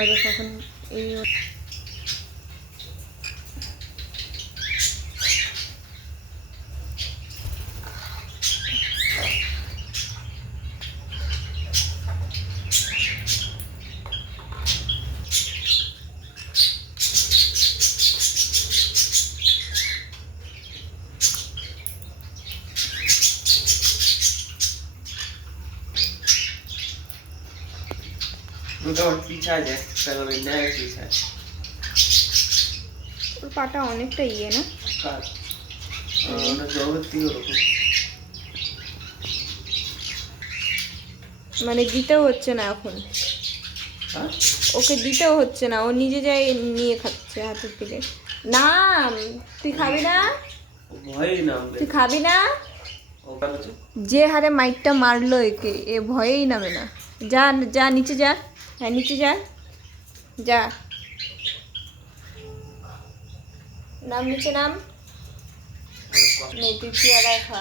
এখন এই ওর পাটা অনেকটা ইয়ে না, মানে দিতেও হচ্ছে না এখন, ওকে দিতেও হচ্ছে না, ও নিজে যাই নিয়ে খাচ্ছে হাতের থেকে। না তুই খাবি না, তুই খাবি না, যে হারে মাইকটা মারলো একে, এ ভয়েই নামে না। যা যা নিচে যা, হ্যাঁ নিচে যা, যা নাম, নিচে নাম। নেই তুই পেয়ারায় খা,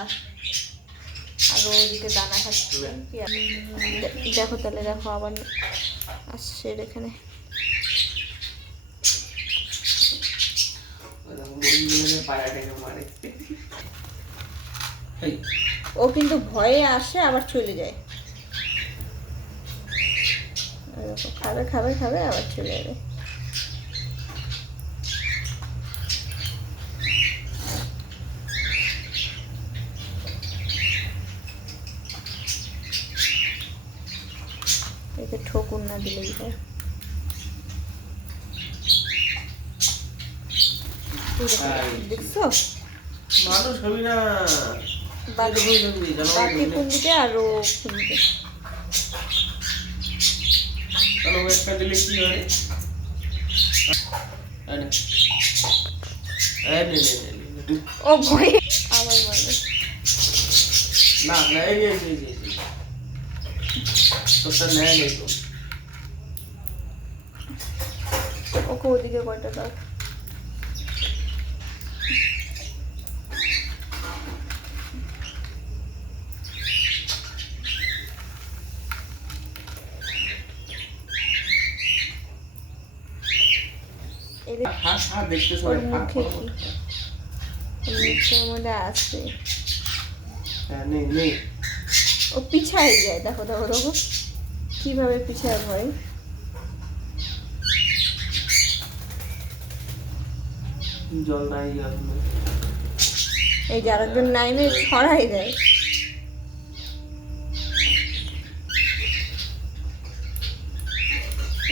আর ওদিকে দানা খাচ্ছে। দেখো তাহলে, দেখো আবার আসছে এখানে। ও কিন্তু ভয়ে আসে আবার চলে যায়, খাবে খাবে খাবে আবার চলে যাবে। একে ঠকুন না দিলেই হয়। দেখছো মানুষ হবি না, বাকি কোন দিকে আর ও কোন দিকে। একটা দিলে কি হয়, ও ভয়ে আবার মারবে। না না এই তোরটা নেয় নেই তো, ওকে ওদিকে কয়টা দাও। ওর মুখে কি, মুখের মধ্যে আছে, ও পিছায় যায়। দেখো দেখো দেখো কিভাবে পিছায় ভয়। জল নাই, এই যে আরেকজন নাইমে ছড়াই দেয়।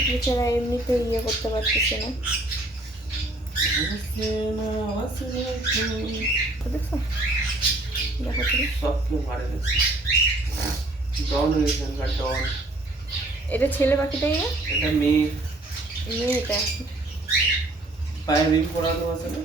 বেচারা এমনিতে ইয়ে করতে পারতেছে না, দেখছো? দেখো তুমি, এটা ছেলে পাখিটাই না, এটা মেয়ে, মেয়েটা পায়ে রিং পরানো আছে না।